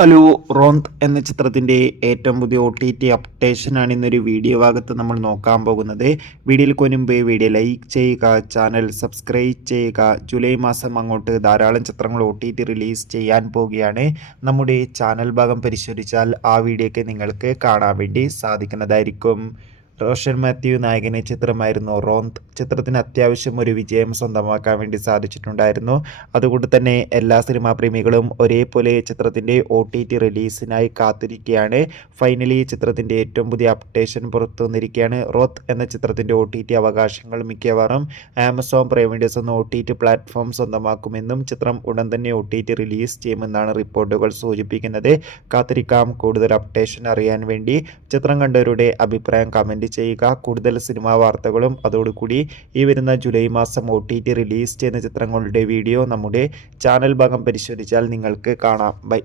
Hello റോന്ത് എന്ന ചിത്രത്തിൻ്റെ ഏറ്റവും പുതിയ OTT അപ്ഡേഷനാണ് ഇന്നൊരു വീഡിയോ ഭാഗത്ത് നമ്മൾ നോക്കാൻ പോകുന്നത്. വീഡിയോയിൽ മുൻപ് വീഡിയോ ലൈക്ക് ചെയ്യുക, ചാനൽ സബ്സ്ക്രൈബ് ചെയ്യുക. ജൂലൈ മാസം അങ്ങോട്ട് ധാരാളം ചിത്രങ്ങൾ OTT റിലീസ് ചെയ്യാൻ പോവുകയാണ്. നമ്മുടെ ചാനൽ ഭാഗം പരിശോധിച്ചാൽ ആ വീഡിയോയ്ക്ക് നിങ്ങൾക്ക് കാണാൻ വേണ്ടി സാധിക്കുന്നതായിരിക്കും. റോഷൻ മാത്യു നായകനെ ചിത്രമായിരുന്നു റോന്ത്. ചിത്രത്തിന് അത്യാവശ്യം ഒരു വിജയം സ്വന്തമാക്കാൻ വേണ്ടി സാധിച്ചിട്ടുണ്ടായിരുന്നു. അതുകൊണ്ട് തന്നെ എല്ലാ സിനിമാ പ്രേമികളും ഒരേപോലെ ചിത്രത്തിൻ്റെ OTT റിലീസിനായി കാത്തിരിക്കുകയാണ്. ഫൈനലി ചിത്രത്തിൻ്റെ ഏറ്റവും പുതിയ അപ്ഡേഷൻ പുറത്തു വന്നിരിക്കുകയാണ്. റോത്ത് എന്ന ചിത്രത്തിൻ്റെ OTT അവകാശങ്ങൾ മിക്കവാറും ആമസോൺ പ്രൈം വീഡിയോസ് എന്ന OTT പ്ലാറ്റ്ഫോം സ്വന്തമാക്കുമെന്നും ചിത്രം ഉടൻ തന്നെ OTT റിലീസ് ചെയ്യുമെന്നാണ് റിപ്പോർട്ടുകൾ സൂചിപ്പിക്കുന്നത്. കാത്തിരിക്കാം കൂടുതൽ അപ്ഡേഷൻ അറിയാൻ വേണ്ടി. ചിത്രം കണ്ടവരുടെ അഭിപ്രായം കമൻറ്റ് ചെയ്യുക. കൂടുതൽ സിനിമാ വാർത്തകളും അതോടുകൂടി ഈ വരുന്ന ജൂലൈ മാസം OTT റിലീസ് ചെയ്യുന്ന ചിത്രങ്ങളുടെ വീഡിയോ നമ്മുടെ ചാനൽ ഭാഗം പരിശോധിച്ചാൽ നിങ്ങൾക്ക് കാണാം. ബൈ.